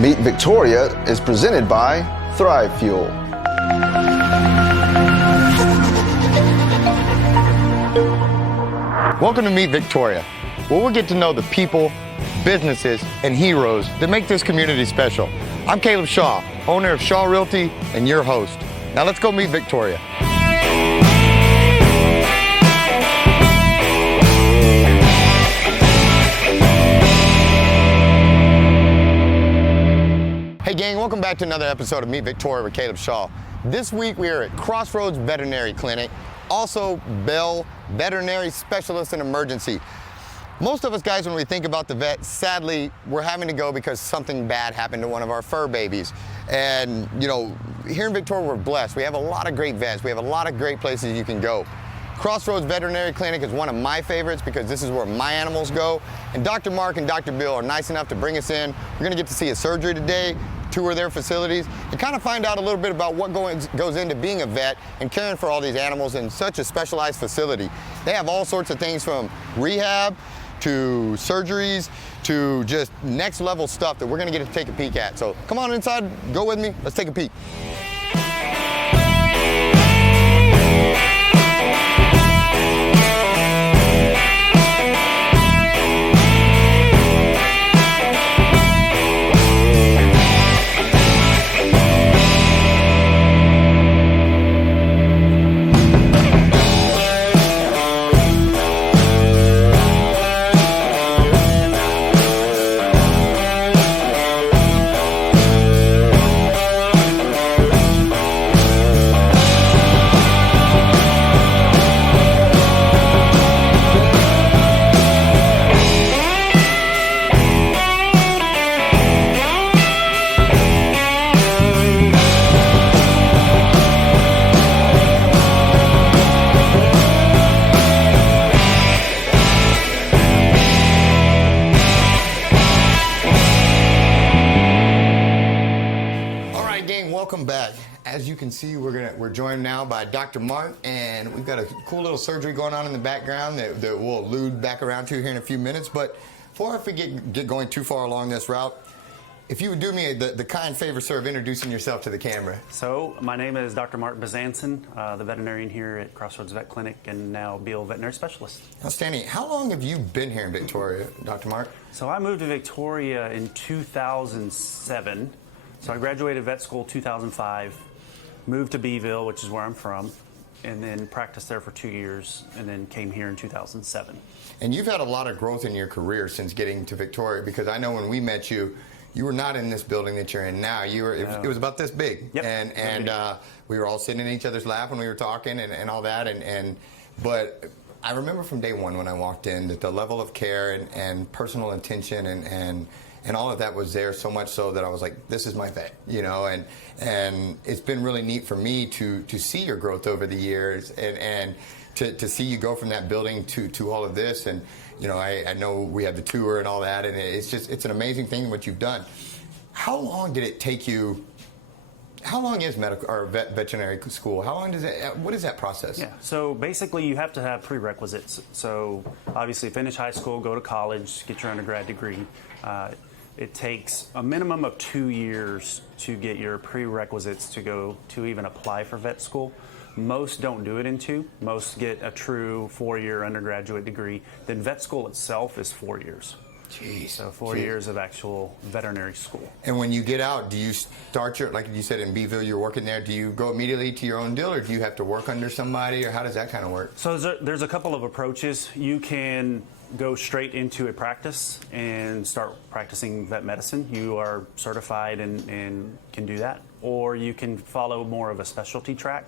Meet Victoria is presented by Thrive Fuel. Welcome to Meet Victoria, where we'll get to know the people, businesses, and heroes that make this community special. I'm Caleb Shaw, owner of Shaw Realty and your host. Now let's go meet Victoria. Hey gang, welcome back to another episode of Meet Victoria with Caleb Shaw. This week we are at Crossroads Veterinary Clinic, also Beale Veterinary Specialist in Emergency. Most of us guys, when we think about the vet, sadly, we're having to go because something bad happened to one of our fur babies. And you know, here in Victoria, we're blessed. We have a lot of great vets. We have a lot of great places you can go. Crossroads Veterinary Clinic is one of my favorites because this is where my animals go. And Dr. Mark and Dr. Bill are nice enough to bring us in. We're gonna get to see a surgery today, tour their facilities, and kind of find out a little bit about what goes into being a vet and caring for all these animals in such a specialized facility. They have all sorts of things from rehab to surgeries to just next level stuff that we're gonna get to take a peek at. So come on inside, go with me, let's take a peek. Welcome back. As you can see, we're joined now by Dr. Mark, and we've got a cool little surgery going on in the background that we'll allude back around to here in a few minutes. But before I get going too far along this route, if you would do me the kind favor, sir, of introducing yourself to the camera. So, my name is Dr. Mark Besancon, the veterinarian here at Crossroads Vet Clinic and now Beale Veterinary Specialist. Outstanding. How long have you been here in Victoria, Dr. Mark? So, I moved to Victoria in 2007. So I graduated vet school 2005, moved to Beeville, which is where I'm from, and then practiced there for 2 years, and then came here in 2007. And you've had a lot of growth in your career since getting to Victoria, because I know when we met you, you were not in this building that you're in now. You were it was about this big. Yep. And we were all sitting in each other's lap when we were talking and all that. But I remember from day one when I walked in that the level of care and personal attention and all of that was there, so much so that I was like, this is my vet, you know, and it's been really neat for me to see your growth over the years and to see you go from that building to all of this. And, you know, I know we had the tour and all that, and it's an amazing thing what you've done. How long did it take you? How long is medical or veterinary school? How long does it? What is that process? Yeah, so basically you have to have prerequisites. So obviously finish high school, go to college, get your undergrad degree. It takes a minimum of 2 years to get your prerequisites to go to even apply for vet school. Most don't do it in 2. Most get a true 4-year undergraduate degree. Then vet school itself is 4 years. Jeez. So 4 years of actual veterinary school. And when you get out, do you start like you said in Beeville, you're working there, do you go immediately to your own deal, or do you have to work under somebody, or how does that kind of work? So there's a couple of approaches. You can go straight into a practice and start practicing vet medicine. You are certified and can do that. Or you can follow more of a specialty track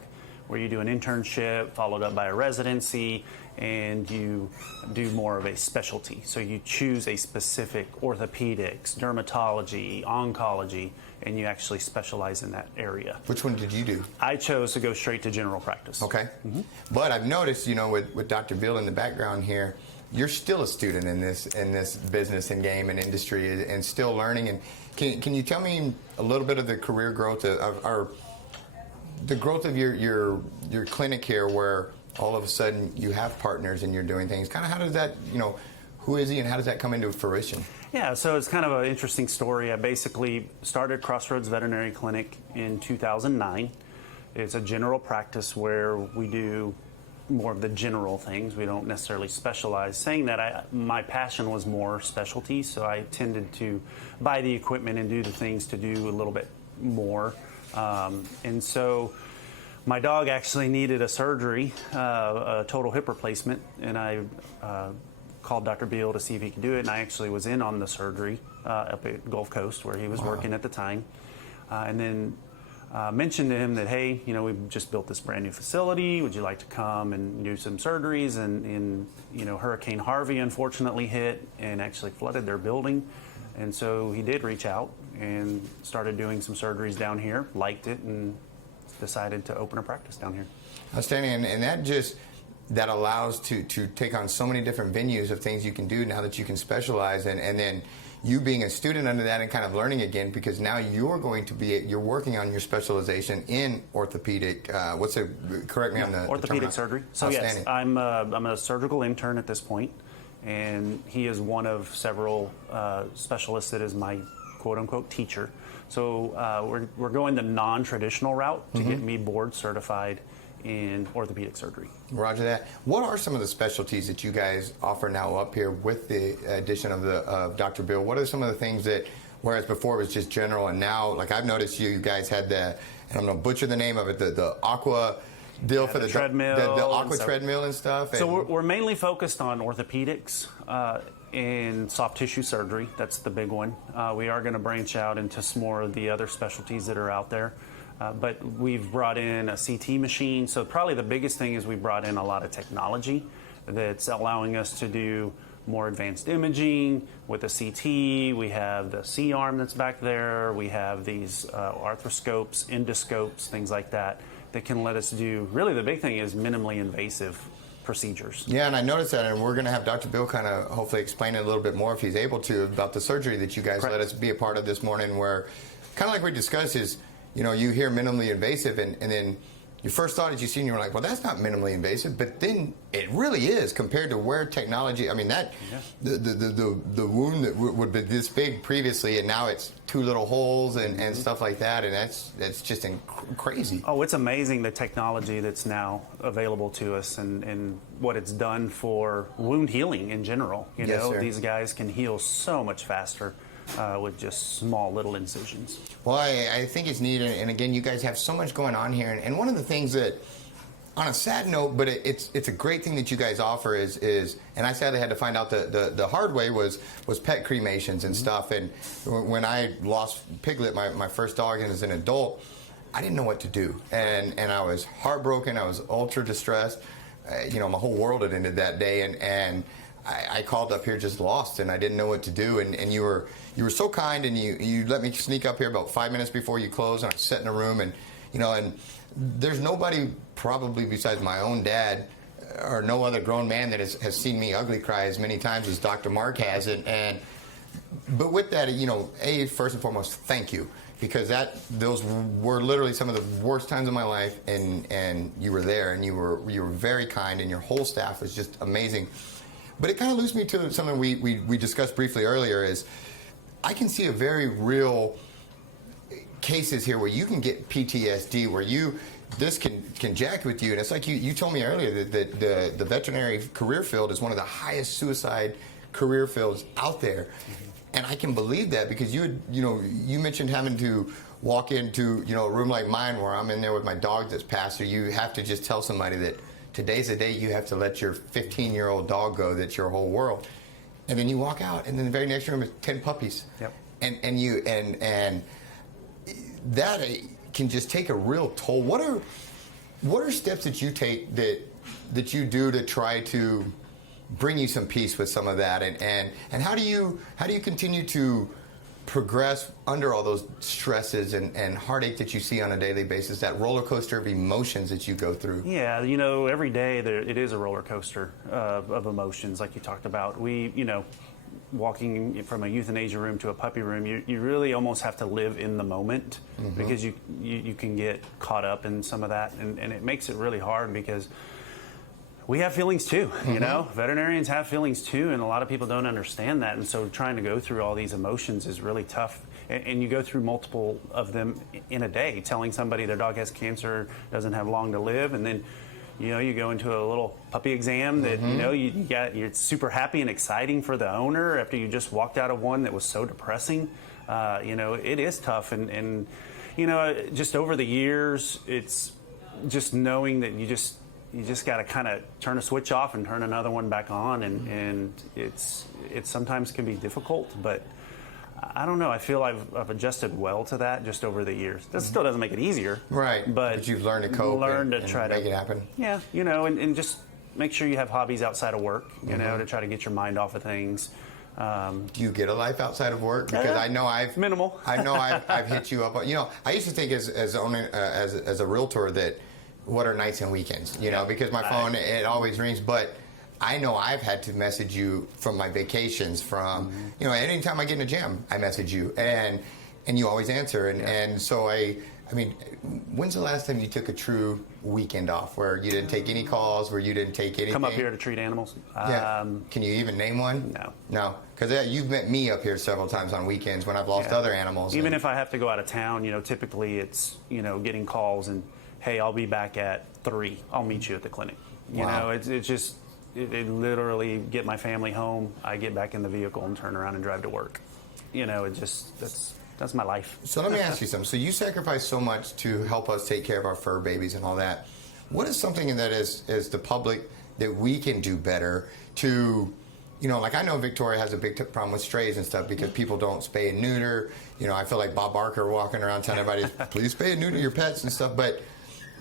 where you do an internship followed up by a residency, and you do more of a specialty. So you choose a specific orthopedics, dermatology, oncology, and you actually specialize in that area. Which one did you do? I chose to go straight to general practice. Okay. Mm-hmm. But I've noticed, you know, with Dr. Bill in the background here, you're still a student in this business and game and industry and still learning. And can you tell me a little bit of the career growth or the growth of your clinic here, where all of a sudden you have partners and you're doing things? Kind of how does that, you know, Who is he, and how does that come into fruition? Yeah, so it's kind of an interesting story. I basically started Crossroads Veterinary Clinic in 2009. It's a general practice where we do more of the general things. We don't necessarily specialize. Saying that, my passion was more specialty, so I tended to buy the equipment and do the things to do a little bit more. And so my dog actually needed a surgery, a total hip replacement, and I called Dr. Beale to see if he could do it, and I actually was in on the surgery up at Gulf Coast where he was working at the time. And then mentioned to him that, hey, you know, we've just built this brand new facility. Would you like to come and do some surgeries? And you know, Hurricane Harvey unfortunately hit and actually flooded their building. And so he did reach out and started doing some surgeries down here, liked it, and decided to open a practice down here. Outstanding, and that allows to take on so many different venues of things you can do now that you can specialize, and then you being a student under that and kind of learning again, because now you're working on your specialization in orthopedic. Correct me on the orthopedic surgery. So yes, I'm a surgical intern at this point, and he is one of several specialists that is my quote-unquote teacher. So we're going the non-traditional route to get me board certified in orthopedic surgery. Roger that. What are some of the specialties that you guys offer now up here with the addition of Dr. Beale? What are some of the things that, whereas before it was just general, and now, like I've noticed you guys had and I'm going to butcher the name of it, the aqua deal for the treadmill, the aqua treadmill and stuff. So we're mainly focused on orthopedics and soft tissue surgery. That's the big one. We are going to branch out into some more of the other specialties that are out there. But we've brought in a CT machine. So probably the biggest thing is we brought in a lot of technology that's allowing us to do more advanced imaging with a CT. We have the C-arm that's back there. We have these arthroscopes, endoscopes, things like that can let us do, really the big thing is minimally invasive procedures. Yeah, and I noticed that, and we're going to have Dr. Beale kind of hopefully explain it a little bit more if he's able to about the surgery that you guys let us be a part of this morning, where kind of like we discussed is, you know, you hear minimally invasive, and then your first thought as you see, and you're like, well, that's not minimally invasive, but then it really is compared to where technology. I mean, the wound that would be this big previously, and now it's 2 little holes and stuff like that, and that's just crazy. Oh, it's amazing the technology that's now available to us, and what it's done for wound healing in general. You know, these guys can heal so much faster. With just small little incisions. Well, I think it's neat, and again, you guys have so much going on here, and one of the things that, on a sad note, but it's a great thing that you guys offer is and I sadly had to find out the hard way was pet cremations and stuff, and when I lost Piglet, my first dog, and as an adult, I didn't know what to do, and I was heartbroken, I was ultra distressed, you know, my whole world had ended that day, and I called up here just lost, and I didn't know what to do, and you were so kind, and you let me sneak up here about 5 minutes before you closed, and I sat in a room, and you know, and there's nobody probably besides my own dad or no other grown man that has seen me ugly cry as many times as Dr. Mark has, but with that, you know, first and foremost, thank you, because those were literally some of the worst times of my life, and you were there, and you were very kind, and your whole staff was just amazing. But it kind of leads me to something we discussed briefly earlier is I can see a very real cases here where you can get PTSD, where this can jack with you. And it's like you told me earlier that the veterinary career field is one of the highest suicide career fields out there. And I can believe that because you mentioned having to walk into, you know, a room like mine where I'm in there with my dog that's passed, or you have to just tell somebody that today's the day you have to let your 15-year-old dog go, that's your whole world. And then you walk out, and then the very next room is 10 puppies. Yep. And that can just take a real toll. What are steps that you take that you do to try to bring you some peace with some of that? And how do you continue to progress under all those stresses and heartache that you see on a daily basis, that roller coaster of emotions that you go through? Yeah, you know, every day it is a roller coaster of emotions, like you talked about. Walking from a euthanasia room to a puppy room, you really almost have to live in the moment, because you can get caught up in some of that, and it makes it really hard because We have feelings too, you know. Veterinarians have feelings too, and a lot of people don't understand that. And so trying to go through all these emotions is really tough. And you go through multiple of them in a day, telling somebody their dog has cancer, doesn't have long to live, and then you go into a little puppy exam that you're super happy and exciting for the owner after you just walked out of one that was so depressing. It is tough, and just over the years, it's just knowing that you just got to kind of turn a switch off and turn another one back on, and it sometimes can be difficult, but I don't know. I feel I've adjusted well to that just over the years. That still doesn't make it easier, right? But you've learned to cope, and try to make it happen. Yeah, and just make sure you have hobbies outside of work. To try to get your mind off of things. Do you get a life outside of work? Because I know I've minimal. I know I've hit you up. I used to think as a realtor that what are nights and weekends? Because my phone it always rings, but I know I've had to message you from my vacations, from anytime I get in a jam, I message you, and you always answer, and so I mean, when's the last time you took a true weekend off where you didn't take any calls, where you didn't take anything? Come up here to treat animals. Yeah. Can you even name one? No, because you've met me up here several times on weekends when I've lost other animals. Even if I have to go out of town, typically it's getting calls and, hey, I'll be back at 3. I'll meet you at the clinic. Wow. It's just. It literally get my family home, I get back in the vehicle and turn around and drive to work. That's my life. So let me ask you something. So you sacrifice so much to help us take care of our fur babies and all that. What is something that as the public that we can do better to, like I know Victoria has a big problem with strays and stuff because people don't spay and neuter. I feel like Bob Barker walking around telling everybody, please spay and neuter your pets and stuff. But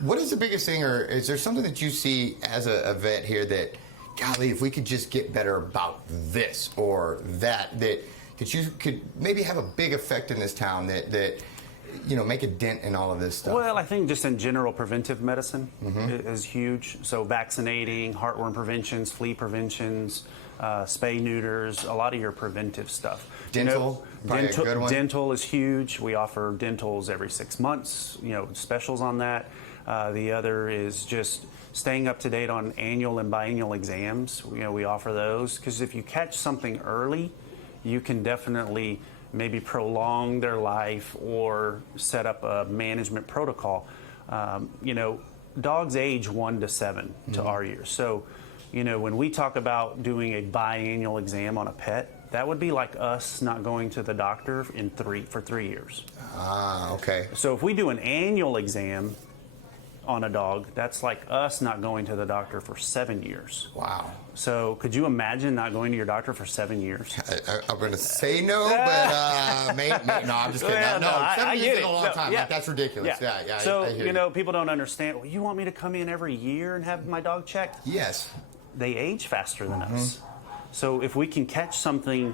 what is the biggest thing, or is there something that you see as a vet here that, golly, if we could just get better about this or that you could maybe have a big effect in this town that make a dent in all of this stuff? Well, I think just in general, preventive medicine is huge. So vaccinating, heartworm preventions, flea preventions, spay neuters, a lot of your preventive stuff. Dental, probably a good one. Dental is huge. We offer dentals every 6 months, specials on that. The other is just staying up to date on annual and biannual exams. We offer those because if you catch something early, you can definitely maybe prolong their life or set up a management protocol. Dogs age 1 to 7 to our years. So, when we talk about doing a biannual exam on a pet, that would be like us not going to the doctor for 3 years. Ah, okay. So if we do an annual exam on a dog, that's like us not going to the doctor for 7 years. Wow. So could you imagine not going to your doctor for 7 years? I'm going to say no, but no, I'm just kidding. Yeah, 7 years is a long time. Yeah. Like, that's ridiculous. Yeah. So, I hear you. people don't understand, well, you want me to come in every year and have my dog checked? Yes. They age faster than us. So if we can catch something,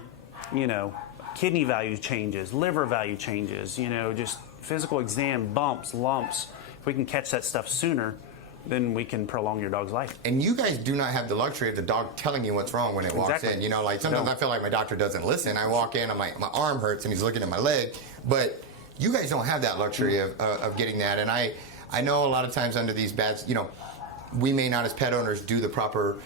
kidney value changes, liver value changes, just physical exam, bumps, lumps, if we can catch that stuff sooner, then we can prolong your dog's life. And you guys do not have the luxury of the dog telling you what's wrong when it walks Exactly. in. Sometimes I feel like my doctor doesn't listen. I walk in, my arm hurts, and he's looking at my leg. But you guys don't have that luxury of getting that. And I know a lot of times under these bad, we may not as pet owners do the proper,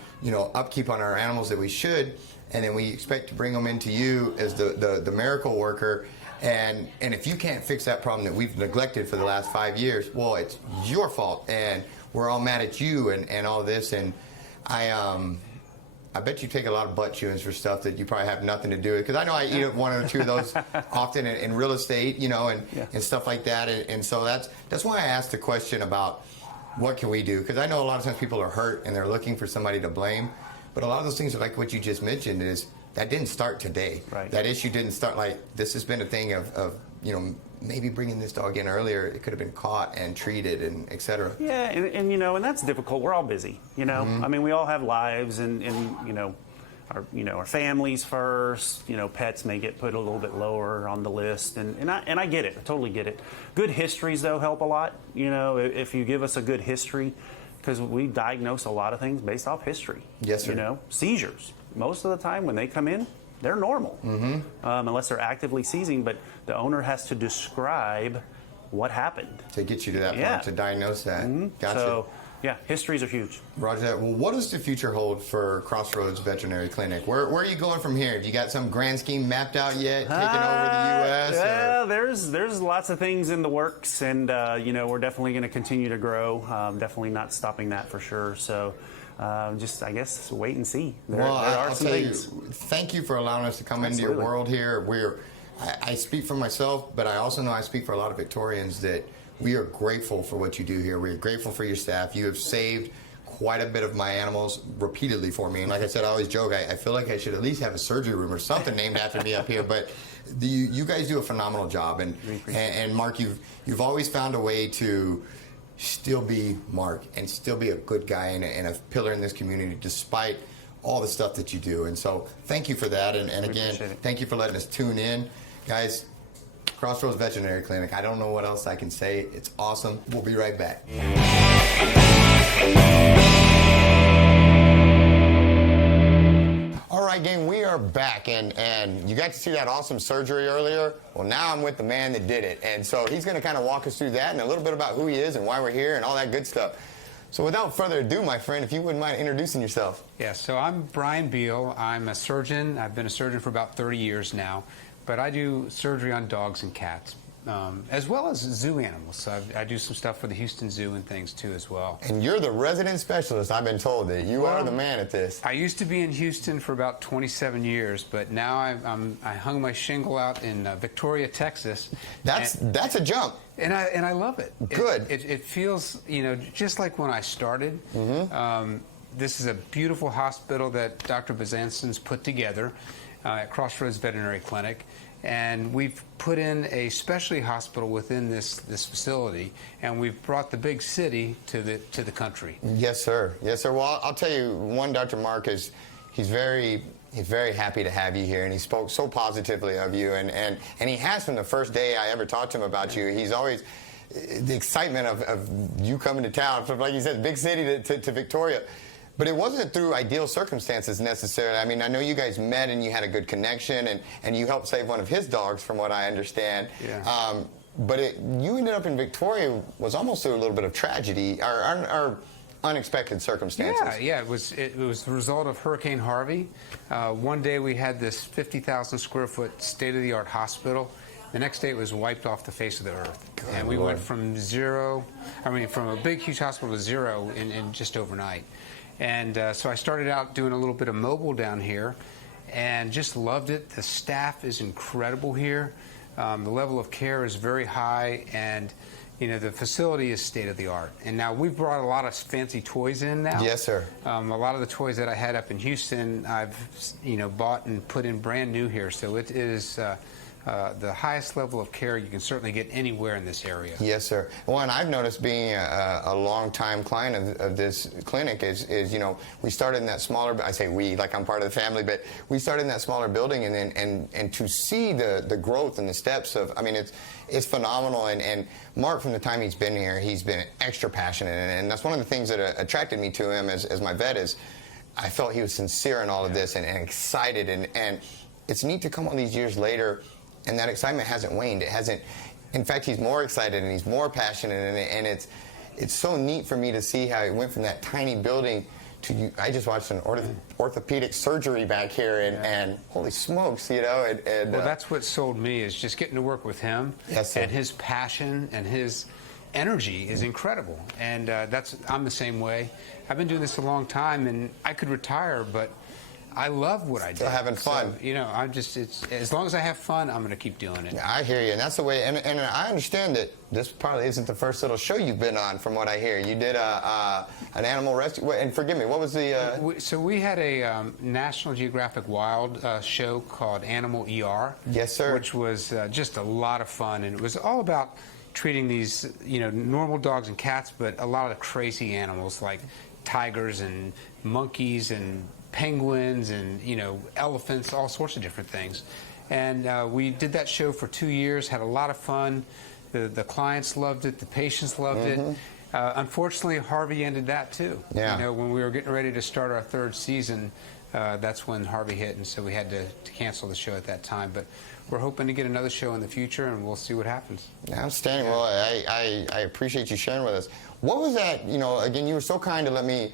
upkeep on our animals that we should. And then we expect to bring them into you as the miracle worker. And if you can't fix that problem that we've neglected for the last 5 years, well, it's your fault, and we're all mad at you and all this. And I bet you take a lot of butt chewings for stuff that you probably have nothing to do with. Because I know I eat one or two of those often in real estate, and stuff like that. And so that's why I asked the question about what can we do? Because I know a lot of times people are hurt and they're looking for somebody to blame. But a lot of those things are like what you just mentioned is that didn't start today. Right. That issue didn't start this has been a thing of maybe bringing this dog in earlier. It could have been caught and treated and et cetera. Yeah, and that's difficult. We're all busy, I mean, we all have lives and our families first. Pets may get put a little bit lower on the list, and I get it. I totally get it. Good histories though help a lot. If you give us a good history, because we diagnose a lot of things based off history. Yes, sir. Seizures. Most of the time when they come in, they're normal, unless they're actively seizing. But the owner has to describe what happened to get you to that point to diagnose that. Gotcha. So, Yeah, histories are huge. Roger that. Well, what does the future hold for Crossroads Veterinary Clinic? Where are you going from here? Have you got some grand scheme mapped out yet, taking over the U.S.? Yeah, there's lots of things in the works, and you know, we're definitely going to continue to grow. Definitely not stopping that for sure. So just, I guess, wait and see. There are I'll some tell things. you, thank you for allowing us to come into Absolutely. your world here. I speak for myself, but I also know I speak for a lot of Victorians that we are grateful for what you do here. We're grateful for your staff. You have saved quite a bit of my animals repeatedly for me. And like I said, I always joke, I feel like I should at least have a surgery room or something named after me up here. But you guys do a phenomenal job. And Mark, you've always found a way to still be Mark and still be a good guy and a pillar in this community despite all the stuff that you do. And so thank you for that. And again, thank you for letting us tune in. Guys, Crossroads Veterinary Clinic. I don't know what else I can say. It's awesome. We'll be right back. All right, gang, we are back, and you got to see that awesome surgery earlier. Well, now I'm with the man that did it, and so he's going to kind of walk us through that and a little bit about who he is and why we're here and all that good stuff. So without further ado, my friend, if you wouldn't mind introducing yourself. Yeah, so I'm Brian Beale. I'm a surgeon. I've been a surgeon for about 30 years now. But I do surgery on dogs and cats, as well as zoo animals. So I do some stuff for the Houston Zoo and things too as well. And you're the resident specialist. I've been told that you are the man at this. I used to be in Houston for about 27 years, but now I hung my shingle out in Victoria, Texas. That's a jump. And I love it. Good. It feels, you know, just like when I started. This is a beautiful hospital that Dr. Besancon's put together at Crossroads Veterinary Clinic, and we've put in a specialty hospital within this facility, and we've brought the big city to the country. Yes, sir. Yes, sir. Well, I'll tell you, Dr. Mark he's very happy to have you here, and he spoke so positively of you, and he has from the first day I ever talked to him about you. He's always the excitement of you coming to town from, like you said, big city to Victoria. But it wasn't through ideal circumstances necessarily. I mean, I know you guys met and you had a good connection, and you helped save one of his dogs, from what I understand. Yeah. But you ended up in Victoria was almost through a little bit of tragedy or unexpected circumstances. Yeah. It was the result of Hurricane Harvey. One day we had this 50,000 square foot state-of-the-art hospital. The next day it was wiped off the face of the earth. And we went from from a big, huge hospital to zero in just overnight. And so I started out doing a little bit of mobile down here and just loved it. The staff is incredible here. The level of care is very high, and you know, the facility is state of the art. And now we've brought a lot of fancy toys in now. Yes, sir. A lot of the toys that I had up in Houston, I've bought and put in brand new here. So it is the highest level of care you can certainly get anywhere in this area. Yes, sir. Well, and I've noticed, being a long-time client of this clinic, is we started in that smaller, I say we, like I'm part of the family, but we started in that smaller building, and to see the growth and the steps of, I mean, it's phenomenal. And Mark, from the time he's been here, he's been extra passionate, and that's one of the things that attracted me to him as my vet, is I felt he was sincere in all of this and excited, and it's neat to come all these years later, and that excitement hasn't waned. It hasn't. In fact, he's more excited and he's more passionate, and it's so neat for me to see how it went from that tiny building to I just watched an orthopedic surgery back here, and holy smokes, Well, that's what sold me, is just getting to work with him. Yes, sir. And his passion and his energy is incredible, and I'm the same way. I've been doing this a long time, and I could retire, but I love what I do. Still having fun. So, I'm just, as long as I have fun, I'm going to keep doing it. I hear you, and that's the way, and I understand that this probably isn't the first little show you've been on, from what I hear. You did an animal rescue, and forgive me, what was the... So we had a National Geographic Wild show called Animal ER. Yes, sir. Which was just a lot of fun, and it was all about treating these, normal dogs and cats, but a lot of crazy animals like tigers and monkeys and penguins and elephants, all sorts of different things. And we did that show for 2 years, had a lot of fun. The clients loved it, the patients loved it. Unfortunately, Harvey ended that too. Yeah. When we were getting ready to start our third season, that's when Harvey hit, and so we had to cancel the show at that time. But we're hoping to get another show in the future, and we'll see what happens. Outstanding. Well, I appreciate you sharing with us. What was that, again, you were so kind to let me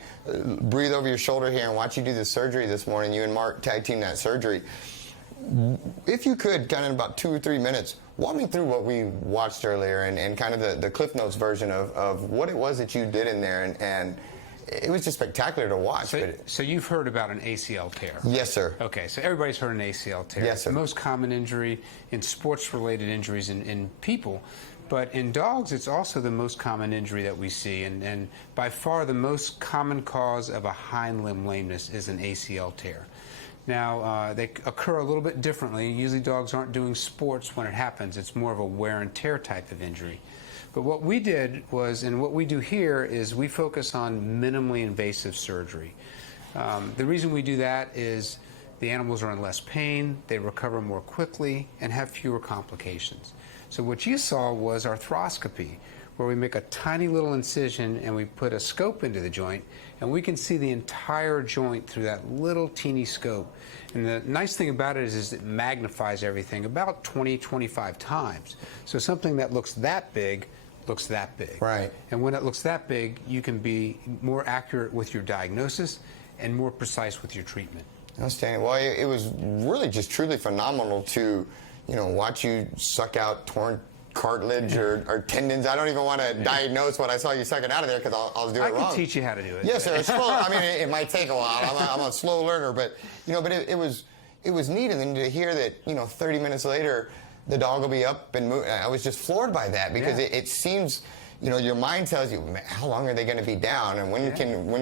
breathe over your shoulder here and watch you do this surgery this morning. You and Mark tag team that surgery. If you could, kind of in about 2 or 3 minutes, walk me through what we watched earlier and kind of the Cliff Notes version of what it was that you did in there. And it was just spectacular to watch. So you've heard about an ACL tear? Yes, sir. Okay, so everybody's heard an ACL tear. Yes, sir. The most common injury in sports-related injuries in people. But in dogs, it's also the most common injury that we see, and by far the most common cause of a hind limb lameness is an ACL tear. Now, they occur a little bit differently. Usually dogs aren't doing sports when it happens. It's more of a wear and tear type of injury. But what we did was, and what we do here, is we focus on minimally invasive surgery. The reason we do that is the animals are in less pain, they recover more quickly, and have fewer complications. So what you saw was arthroscopy, where we make a tiny little incision and we put a scope into the joint, and we can see the entire joint through that little teeny scope. And the nice thing about it is it magnifies everything about 20, 25 times. So something that looks that big looks that big. Right. And when it looks that big, you can be more accurate with your diagnosis and more precise with your treatment. Outstanding. Well, it was really just truly phenomenal to, watch you suck out torn cartilage or tendons. I don't even want to diagnose what I saw you sucking out of there because I'll do it wrong. I can teach you how to do it. Yes, sir. It's slow. I mean, it might take a while. I'm a slow learner, but it was neat. And then to hear that 30 minutes later the dog will be up and moving. I was just floored by that because it seems. Your mind tells you, how long are they going to be down, and when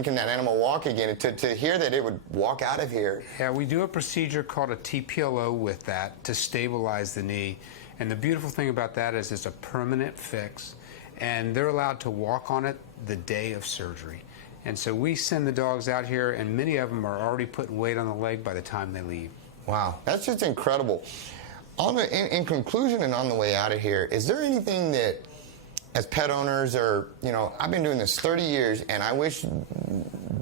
can that animal walk again? To hear that it would walk out of here. Yeah, we do a procedure called a TPLO with that to stabilize the knee. And the beautiful thing about that is it's a permanent fix, and they're allowed to walk on it the day of surgery. And so we send the dogs out here, and many of them are already putting weight on the leg by the time they leave. Wow, that's just incredible. In conclusion and on the way out of here, is there anything that, as pet owners, or, I've been doing this 30 years, and I wish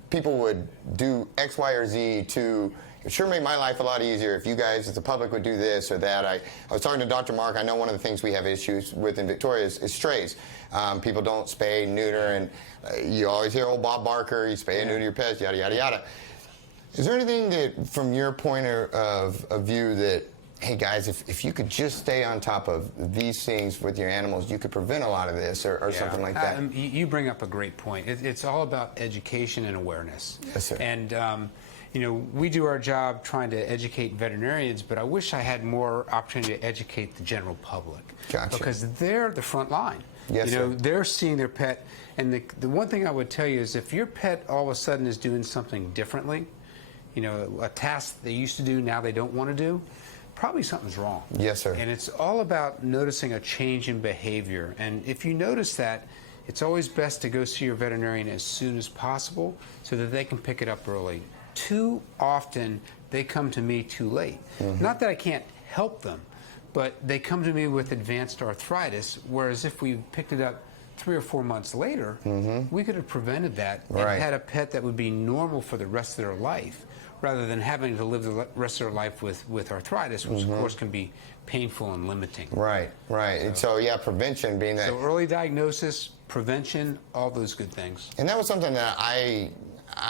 people would do X, Y, or Z to sure make my life a lot easier if you guys, as the public, would do this or that. I was talking to Dr. Mark. I know one of the things we have issues with in Victoria is strays. People don't spay, neuter, and you always hear old Bob Barker, you spay and neuter your pets, yada, yada, yada. Is there anything that, from your point of view, that, hey guys, if you could just stay on top of these things with your animals, you could prevent a lot of this or something like that? You bring up a great point. It's all about education and awareness. Yes, sir. And, we do our job trying to educate veterinarians, but I wish I had more opportunity to educate the general public. Gotcha. Because they're the front line. Yes, sir. They're seeing their pet. And the one thing I would tell you is if your pet all of a sudden is doing something differently, a task they used to do, now they don't want to do, probably something's wrong. Yes, sir. And it's all about noticing a change in behavior. And if you notice that, it's always best to go see your veterinarian as soon as possible so that they can pick it up early. Too often, they come to me too late. Mm-hmm. Not that I can't help them, but they come to me with advanced arthritis, whereas if we picked it up 3 or 4 months later, we could have prevented that and had a pet that would be normal for the rest of their life, rather than having to live the rest of their life with arthritis, which of course can be painful and limiting. Right. And so prevention being that. So early diagnosis, prevention, all those good things. And that was something that I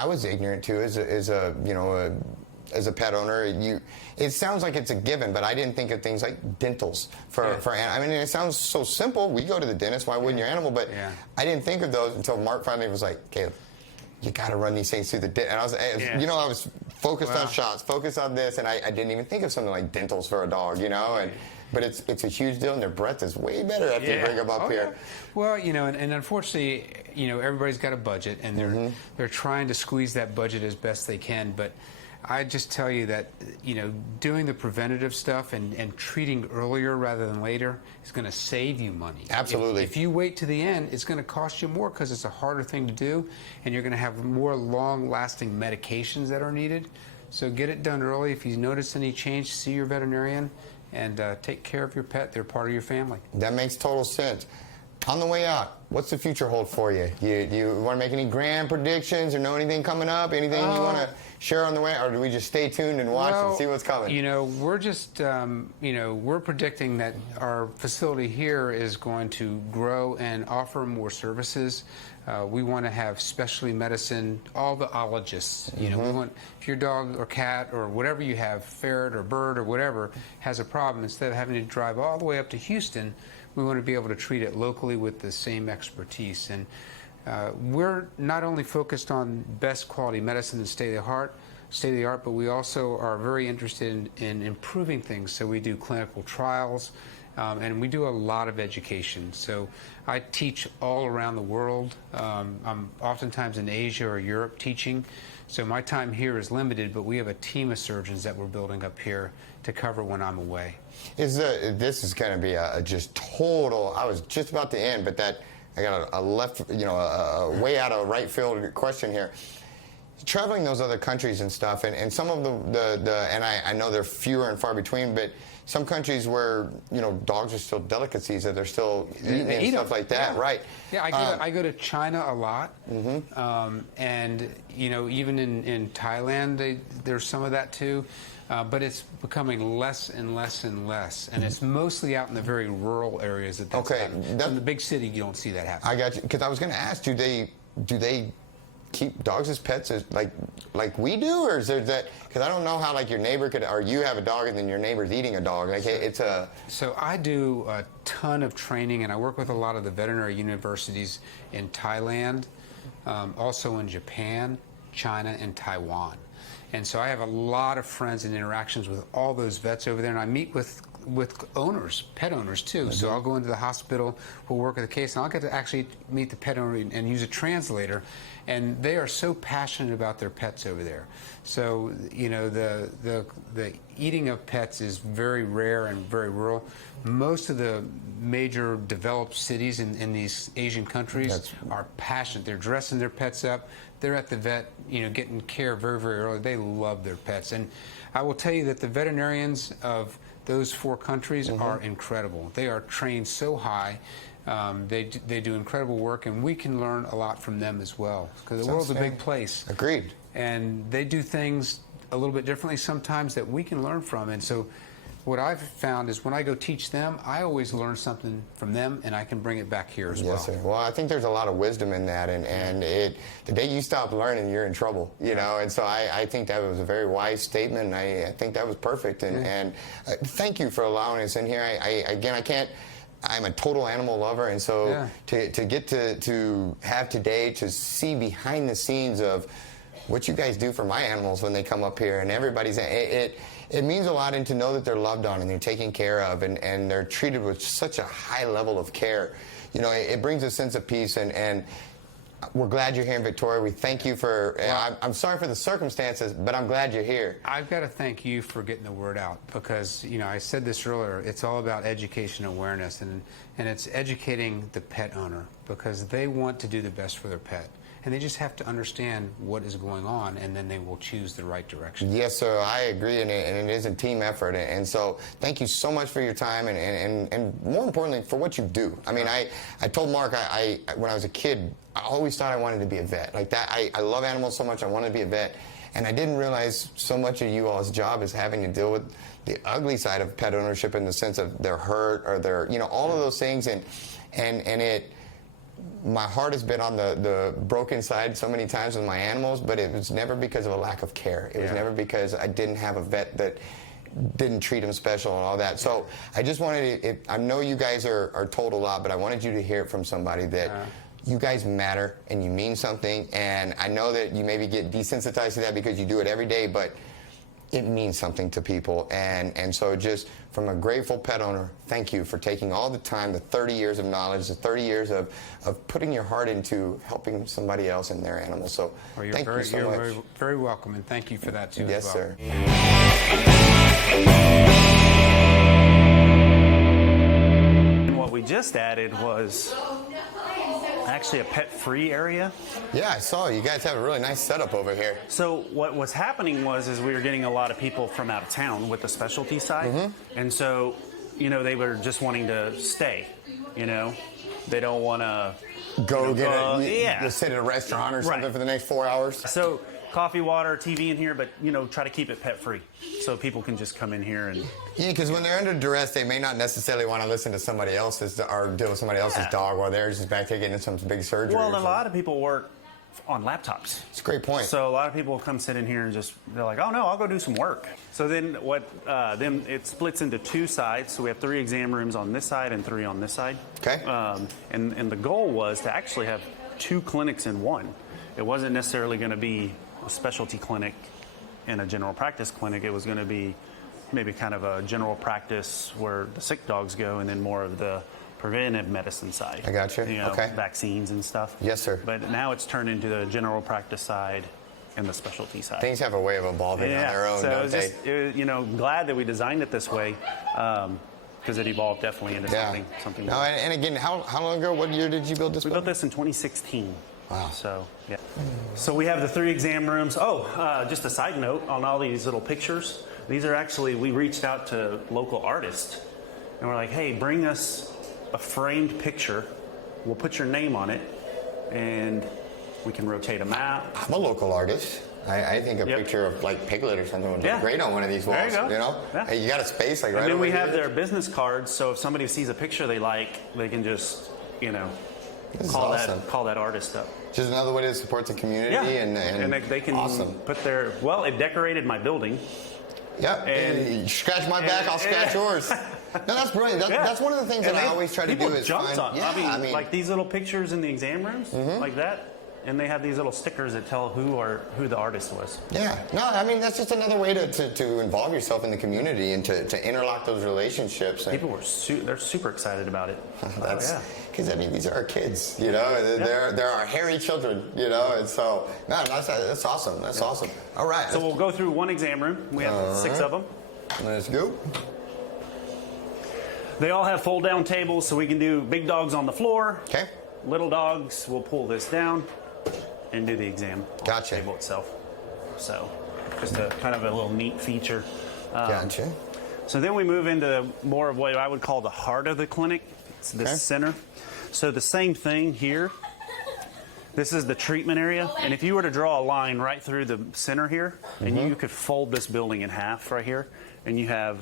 was ignorant to as a pet owner. It sounds like it's a given, but I didn't think of things like dentals for I mean, it sounds so simple. We go to the dentist, why wouldn't your animal? But I didn't think of those until Mark finally was like, Caleb, you got to run these things through the dent. And I was focused on shots, focused on this, and I didn't even think of something like dentals for a dog, But it's a huge deal, and their breath is way better after you bring them up here. Well, and unfortunately, everybody's got a budget, and they're trying to squeeze that budget as best they can. But I just tell you that, doing the preventative stuff and treating earlier rather than later is going to save you money. Absolutely. If you wait to the end, it's going to cost you more because it's a harder thing to do, and you're going to have more long-lasting medications that are needed. So get it done early. If you notice any change, see your veterinarian. And take care of your pet. They're part of your family. That makes total sense. On the way out, what's the future hold for you? Do you want to make any grand predictions or know anything coming up? Anything you want to share on the way? Or do we just stay tuned and watch and see what's coming? You know, we're just, we're predicting that our facility here is going to grow and offer more services. We want to have specialty medicine, all the ologists. You know, we want, if your dog or cat or whatever you have, ferret or bird or whatever, has a problem, instead of having to drive all the way up to Houston, we want to be able to treat it locally with the same expertise. And we're not only focused on best quality medicine and state of the art, but we also are very interested in improving things. So we do clinical trials, and we do a lot of education. So I teach all around the world. I'm oftentimes in Asia or Europe teaching. So my time here is limited, but we have a team of surgeons that we're building up here to cover when I'm away. This is going to be a just total, I was just about to end, but I got a left, a way out of right field question here. Traveling those other countries and stuff, and some of and I know they're fewer and far between, but some countries where, dogs are still delicacies, that they're still eating and stuff like that, right? Yeah, I go to China a lot, and even in Thailand, there's some of that too. But it's becoming less and less and less, and it's mostly out in the very rural areas that's happening. In the big city, you don't see that happen. I got you, because I was going to ask, do they keep dogs as pets like we do, or is there that? Because I don't know how your neighbor could, or you have a dog and then your neighbor's eating a dog. So I do a ton of training, and I work with a lot of the veterinary universities in Thailand, also in Japan, China, and Taiwan. And so I have a lot of friends and interactions with all those vets over there, and I meet with owners, pet owners too. So I'll go into the hospital, we'll work with a case, and I'll get to actually meet the pet owner and use a translator. And they are so passionate about their pets over there. So the eating of pets is very rare and very rural. Most of the major developed cities in these Asian countries are passionate. They're dressing their pets up. They're at the vet, getting care very, very early. They love their pets. And I will tell you that the veterinarians of those 4 countries are incredible. They are trained so high. They do incredible work, and we can learn a lot from them as well, because the world's a big place. Agreed. And they do things a little bit differently sometimes that we can learn from. And so what I've found is when I go teach them, I always learn something from them, and I can bring it back here as well. Yes, sir. Well, I think there's a lot of wisdom in that, and the day you stop learning, you're in trouble, And so I think that was a very wise statement, and I think that was perfect. And thank you for allowing us in here. I'm a total animal lover, and so to get to have today to see behind the scenes of what you guys do for my animals when they come up here, and everybody's it means a lot, and to know that they're loved on and they're taken care of, and they're treated with such a high level of care. It brings a sense of peace, and we're glad you're here in Victoria. We thank you for, I'm sorry for the circumstances, but I'm glad you're here. I've got to thank you for getting the word out, because, I said this earlier, it's all about education and awareness, and it's educating the pet owner, because they want to do the best for their pet. And they just have to understand what is going on, and then they will choose the right direction. Yes, sir, I agree, and it is a team effort. And so thank you so much for your time, and more importantly, for what you do. I mean, I told Mark, when I was a kid, I always thought I wanted to be a vet. Like that, I love animals so much, I wanted to be a vet. And I didn't realize so much of you all's job is having to deal with the ugly side of pet ownership, in the sense of they're hurt, or they're, all of those things. My heart has been on the broken side so many times with my animals, but it was never because of a lack of care. It was never because I didn't have a vet that didn't treat them special and all that. So I just wanted to, I know you guys are told a lot, but I wanted you to hear it from somebody that you guys matter and you mean something. And I know that you maybe get desensitized to that because you do it every day, but it means something to people. And so just from a grateful pet owner, thank you for taking all the time, the 30 years of knowledge, the 30 years of putting your heart into helping somebody else and their animals. So thank you so much. You're very welcome, and thank you for that too. Yes, as well. sir. And what we just added was actually a pet-free area. Yeah, I saw you guys have a really nice setup over here. So what was happening was we were getting a lot of people from out of town with the specialty side, and so they were just wanting to stay. You know, they don't want to Just sit at a restaurant or something for the next 4 hours. So coffee, water, TV in here, but try to keep it pet free, so people can just come in here and. Yeah, because when they're under duress, they may not necessarily want to listen to somebody else's or deal with somebody else's dog while they're just back there getting some big surgery. Well, a lot of people work on laptops. It's a great point. So a lot of people come sit in here and they're like, oh no, I'll go do some work. So then then it splits into two sides. So we have 3 exam rooms on this side and 3 on this side. Okay. And the goal was to actually have 2 clinics in one. It wasn't necessarily going to be a specialty clinic and a general practice clinic. It was going to be maybe kind of a general practice where the sick dogs go, and then more of the preventive medicine side. I got you. Okay. Vaccines and stuff. Yes, sir. But now it's turned into the general practice side and the specialty side. Things have a way of evolving on their own, don't they? Glad that we designed it this way, because it evolved definitely into something. No, and again, how long ago? What year did you build this? We built this in 2016. Wow. So, yeah. So we have the 3 exam rooms. Just a side note on all these little pictures. These are actually, we reached out to local artists, and we're like, hey, bring us a framed picture. We'll put your name on it, and we can rotate them out. I'm a local artist. I think a picture of like Piglet or something would look great on one of these walls. There you go. Yeah. Hey, you got a space like right. And then over we have here. their business cards, so if somebody sees a picture they like, they can just call that artist up. Just another way to support the community, and they can put their. Well, it decorated my building. Yep. And you scratch my back, I'll scratch yours. No, that's brilliant. That's one of the things that I always try to do is jumped find. on. I mean, like these little pictures in the exam rooms, like that. And they have these little stickers that tell who the artist was. Yeah. No, I mean, that's just another way to involve yourself in the community and to interlock those relationships. People were they're super excited about it. That's because I mean, these are our kids, they're our hairy children, and so no, that's awesome. That's awesome. All right. So we'll go through one exam room. We have 6 of them. Let's go. They all have fold down tables, so we can do big dogs on the floor. Okay. Little dogs, we'll pull this down and do the exam on the table itself. So just a kind of a little neat feature. Gotcha. So then we move into more of what I would call the heart of the clinic. It's the center. So the same thing here. This is the treatment area. And if you were to draw a line right through the center here, and you could fold this building in half right here, and you have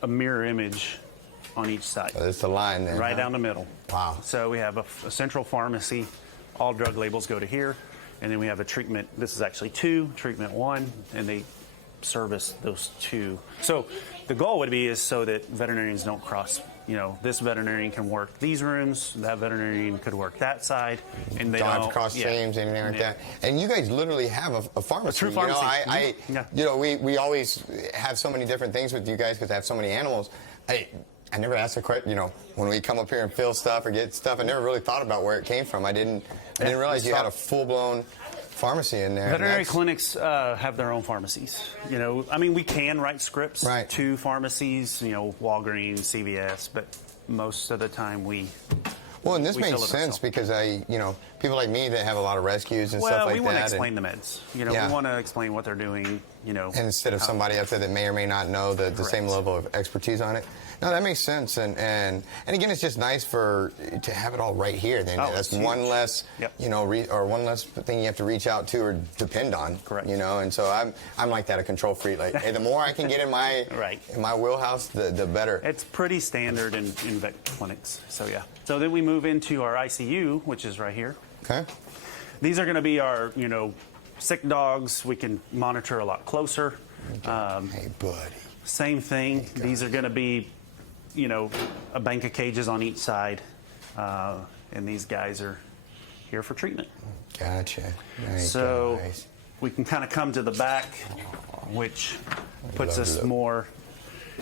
a mirror image on each side. So it's the line there. Right down the middle. Wow. So we have a central pharmacy. All drug labels go to here. And then we have a treatment. This is actually 2, treatment 1, and they service those 2. So the goal would be is so that veterinarians don't cross. This veterinarian can work these rooms, that veterinarian could work that side, and they don't have to cross streams, anything like that. And you guys literally have a pharmacy. A true pharmacy. We always have so many different things with you guys because I have so many animals. I never asked a question, when we come up here and fill stuff or get stuff, I never really thought about where it came from. I didn't realize you had a full-blown pharmacy in there. Veterinary clinics have their own pharmacies. We can write scripts to pharmacies, Walgreens, CVS, but most of the time Well, and this makes sense because people like me that have a lot of rescues and stuff like that. Well, we want to explain the meds. We want to explain what they're doing, And instead of somebody out there that may or may not know the same level of expertise on it. No, that makes sense, and again, it's just nice to have it all right here. Then that's one less, or one less thing you have to reach out to or depend on. Correct. And so I'm like that, a control freak. Like, hey, the more I can get in my in my wheelhouse, the better. It's pretty standard in vet clinics. So yeah. So then we move into our ICU, which is right here. Okay. These are going to be our sick dogs. We can monitor a lot closer. Hey, buddy. Same thing. These are going to be a bank of cages on each side, and these guys are here for treatment. Gotcha. So we can kind of come to the back, which puts us more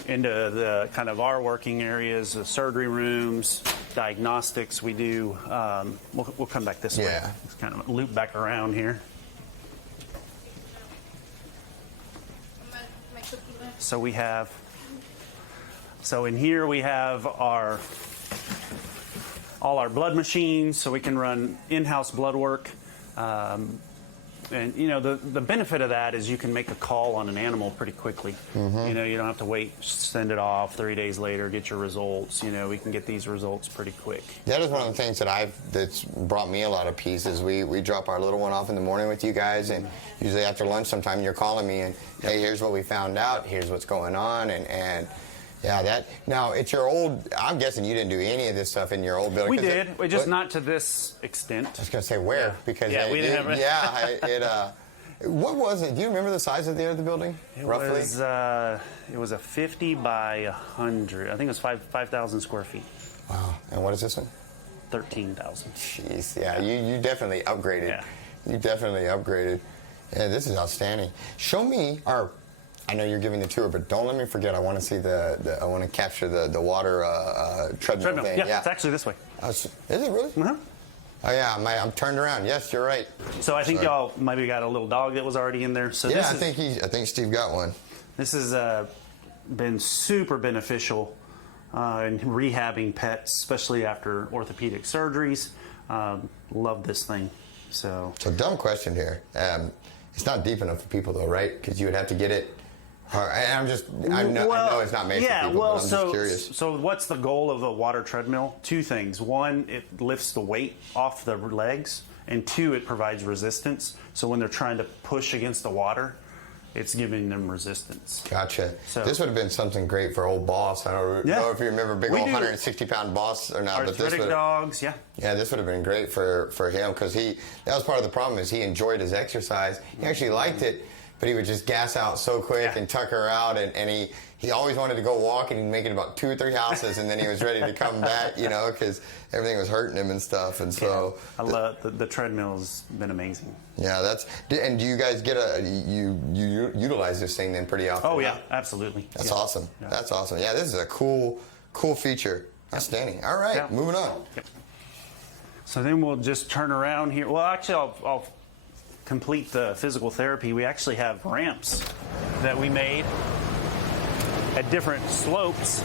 into the kind of our working areas, the surgery rooms, diagnostics. We do. We'll come back this way. Let's kind of loop back around here. So we have. So in here we have all our blood machines, so we can run in-house blood work. And you know, the benefit of that is you can make a call on an animal pretty quickly. You know, you don't have to wait, send it off 3 days later, get your results. You know, we can get these results pretty quick. That is one of the things that's brought me a lot of peace is we drop our little one off in the morning with you guys, and usually after lunch sometime you're calling me and, hey, here's what we found out, here's what's going on, and yeah, now it's your old, I'm guessing you didn't do any of this stuff in your old building. We did, just not to this extent. I was going to say where, because we didn't have it. Yeah, what was it? Do you remember the size of the building, roughly? It was a 50 by 100. I think it was 5,000 square feet. Wow, and what is this one? 13,000. Jeez, yeah, you definitely upgraded. Yeah. You definitely upgraded. Yeah, this is outstanding. Show me I know you're giving the tour, but don't let me forget. I want to see I want to capture the water treadmill thing. Yeah, it's actually this way. Is it really? Uh-huh. Oh yeah, I'm turned around. Yes, you're right. So I think y'all maybe got a little dog that was already in there. So yeah, I think Steve got one. This has been super beneficial in rehabbing pets, especially after orthopedic surgeries. Love this thing. So dumb question here. It's not deep enough for people though, right? Because you would have to get it. I know it's not made for people, but I'm just curious. So what's the goal of the water treadmill? Two things. One, it lifts the weight off the legs, and two, it provides resistance. So when they're trying to push against the water, it's giving them resistance. Gotcha. So, this would have been something great for old Boss. I don't know if you remember big old 160-pound Boss or not. Arthritic but dogs, yeah. Yeah, this would have been great for him because that was part of the problem is he enjoyed his exercise. He actually liked it, but he would just gas out so quick and tucker out, and he always wanted to go walk, and he'd make it about 2 or 3 houses, and then he was ready to come back, you know, because everything was hurting him and stuff. And so I love the treadmill's been amazing. Yeah, and do you guys get you utilize this thing then pretty often? Oh yeah, absolutely. That's awesome. Yeah. That's awesome. Yeah, this is a cool feature. Outstanding. All right, moving on. Yep. So then we'll just turn around here. Well, actually, I'll complete the physical therapy. We actually have ramps that we made at different slopes.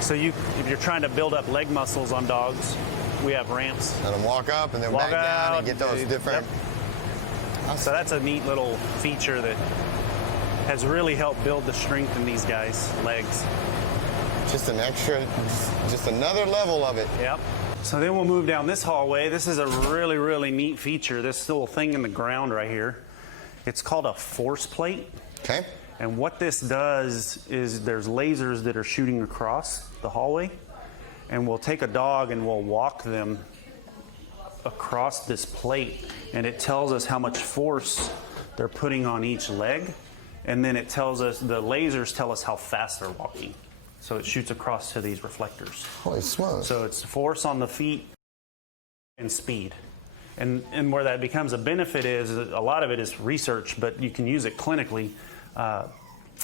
So if you're trying to build up leg muscles on dogs, we have ramps. Let them walk up and then back down and get those different. Yep. So that's a neat little feature that has really helped build the strength in these guys' legs. Just another level of it. Yep. So then we'll move down this hallway. This is a really, really neat feature. This little thing in the ground right here. It's called a force plate. Okay. And what this does is there's lasers that are shooting across the hallway, and we'll take a dog and we'll walk them across this plate, and it tells us how much force they're putting on each leg, and then it tells us, the lasers tell us how fast they're walking. So it shoots across to these reflectors. Holy smokes. So it's force on the feet and speed. And where that becomes a benefit is a lot of it is research, but you can use it clinically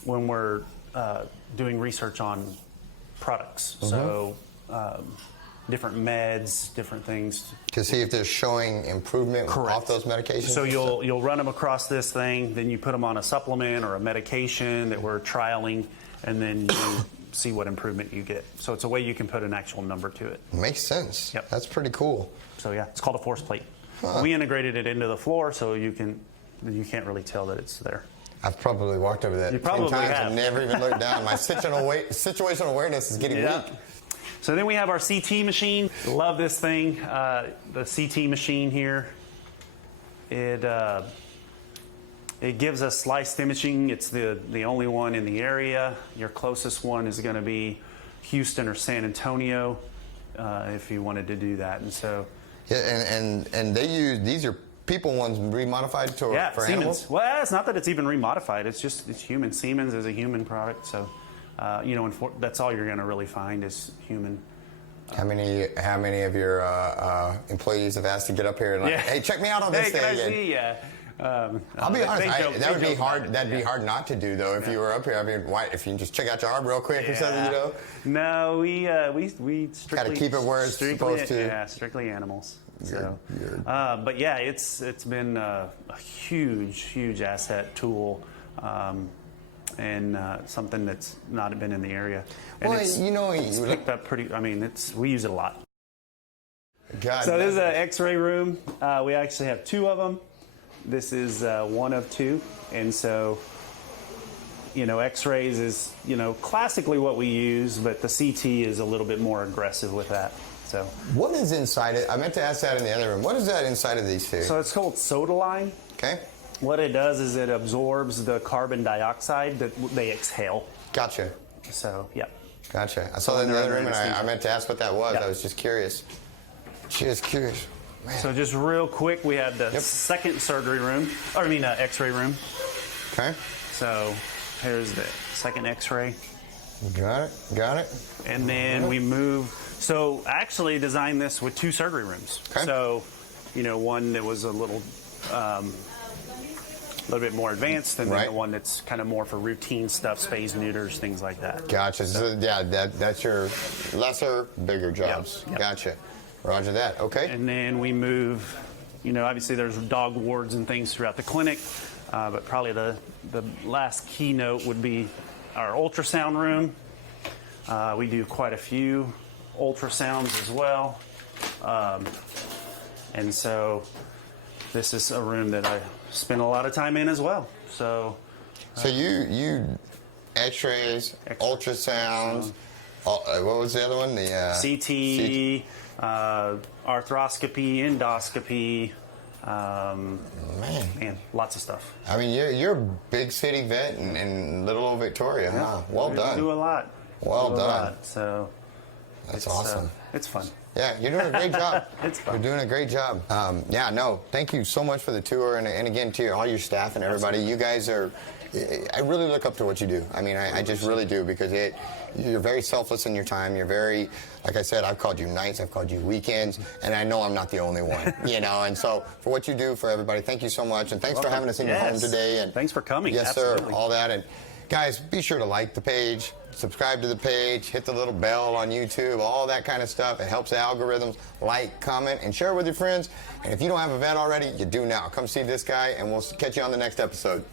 when we're doing research on products. Mm-hmm. So different meds, different things. To see if they're showing improvement off those medications? So you'll run them across this thing, then you put them on a supplement or a medication that we're trialing, and then you see what improvement you get. So it's a way you can put an actual number to it. Makes sense. Yep. That's pretty cool. So yeah, it's called a force plate. Huh. We integrated it into the floor so you can't really tell that it's there. I've probably walked over that you probably times have. and never even looked down. My situational awareness is getting weak. So then we have our CT machine. Love this thing. The CT machine here. It gives us sliced imaging. It's the only one in the area. Your closest one is going to be Houston or San Antonio, if you wanted to do that. And so, yeah, and these are people ones remodified for Siemens. animals. Well, it's not that it's even remodified. It's human. Siemens is a human product. So, that's all you're going to really find is human. How many of your employees have asked to get up here and hey, check me out on this thing? Can I see? I'll be honest. That would be hard. That'd be hard not to do though if you were up here. I mean, why? If you can just check out your arm real quick or something, you know? No, we strictly gotta keep it where it's supposed to. Yeah, strictly animals. But yeah, it's been a huge asset tool. And something that's not been in the area. And it's picked up pretty. I mean, we use it a lot. God, so this is an X-ray room. We actually have 2 of them. This is one of two, and so, you know, X-rays is, you know, classically what we use, but the CT is a little bit more aggressive with that. So what is inside it? I meant to ask that in the other room. What is that inside of these two? So it's called soda lime. Okay. What it does is it absorbs the carbon dioxide that they exhale. Gotcha. So, yeah. Gotcha. I saw that in the other room, and I meant to ask what that was. Yeah. I was just curious. Just curious. Man. So just real quick, we have the second surgery room, or I mean X-ray room. Okay. So here's the second X-ray. Got it. Got it. And then we move. So I actually designed this with two surgery rooms. Okay. So, you know, one that was a little bit more advanced, and then the one that's kind of more for routine stuff, spays, neuters, things like that. Gotcha. So, yeah, that's your lesser, bigger jobs. Yep. Gotcha. Roger that. Okay. And then we move, you know, obviously there's dog wards and things throughout the clinic, but probably the last keynote would be our ultrasound room. We do quite a few ultrasounds as well. And so this is a room that I spend a lot of time in as well. So you X-rays, ultrasounds, what was the other one? The CT, arthroscopy, endoscopy, man, lots of stuff. I mean, you're a big city vet in little old Victoria, huh? Well done. We do a lot. Well done. So that's awesome. It's fun. Yeah, you're doing a great job. It's fun. You're doing a great job. Yeah, no, thank you so much for the tour, and again to all your staff and everybody. You guys are, I really look up to what you do. I mean, I just really do, because you're very selfless in your time. You're very, like I said, I've called you nights, I've called you weekends, and I know I'm not the only one, you know. And so for what you do for everybody, thank you so much, and thanks for having us in your home today. And thanks for coming. Yes, Absolutely. sir. All that, and guys, be sure to like the page, subscribe to the page, hit the little bell on YouTube, all that kind of stuff. It helps the algorithms. Like, comment, and share with your friends. And if you don't have a vet already, you do now. Come see this guy, and we'll catch you on the next episode.